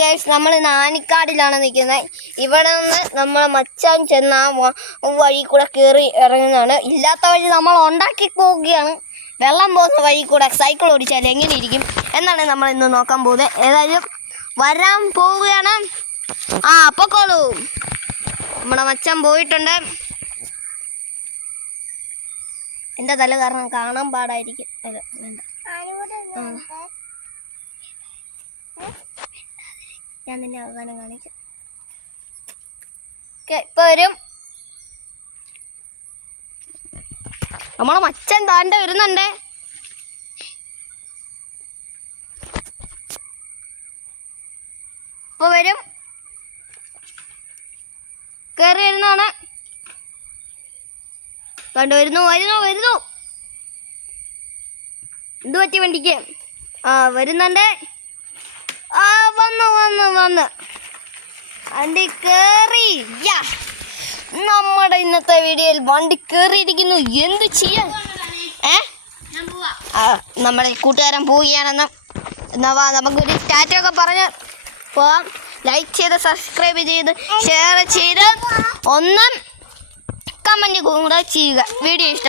Guys, നമ്മൾ ഇന്ന് ആനിക്കാടിലാണ് നിൽക്കുന്നത്. ഇവിടെ നിന്ന് നമ്മളെ മച്ചാൻ ചെന്ന വഴി കൂടെ കയറി ഇറങ്ങുന്നതാണ്. ഇല്ലാത്ത വഴി നമ്മൾ ഉണ്ടാക്കി പോവുകയാണ്. വെള്ളം പോകുന്ന വഴി കൂടെ സൈക്കിൾ ഓടിച്ചാൽ എങ്ങനെ ഇരിക്കും എന്നാണ് നമ്മൾ ഇന്ന് നോക്കാൻ പോകുന്നത്. ഏതായാലും വരാൻ പോവുകയാണ്. പൊക്കോളൂ. നമ്മുടെ മച്ചാൻ പോയിട്ടുണ്ട്. എൻ്റെ തല കാരണം കാണാൻ പാടായിരിക്കും. അല്ല വേണ്ട, ഞാൻ നിന്നെ അവസാനം കാണിക്കാം. ഇപ്പൊ വരും. നമ്മളെ മച്ചൻ താണ്ടെ വരുന്നുണ്ട്. ഇപ്പൊ വരും. കേറി വരുന്നതാണ്. കണ്ടു വരുന്നു വരുന്നു വരുന്നു. എന്ത് പറ്റി വണ്ടിക്ക്? വരുന്നുണ്ട്. വന്നു വന്നു വന്ന് വണ്ടി കേറി. നമ്മുടെ ഇന്നത്തെ വീഡിയോയിൽ വണ്ടി കേറിയിരിക്കുന്നു. എന്ത് ചെയ്യാൻ? നമ്മുടെ കൂട്ടുകാരൻ പോവുകയാണെന്ന്. എന്നാ വാ, നമുക്കൊരു സ്റ്റാറ്റൊക്കെ പറഞ്ഞ് പോവാം. ലൈക്ക് ചെയ്ത് സബ്സ്ക്രൈബ് ചെയ്ത് ഷെയർ ചെയ്ത് ഒന്നും കമൻറ്റ് കൂടെ ചെയ്യുക. വീഡിയോ ഇഷ്ടം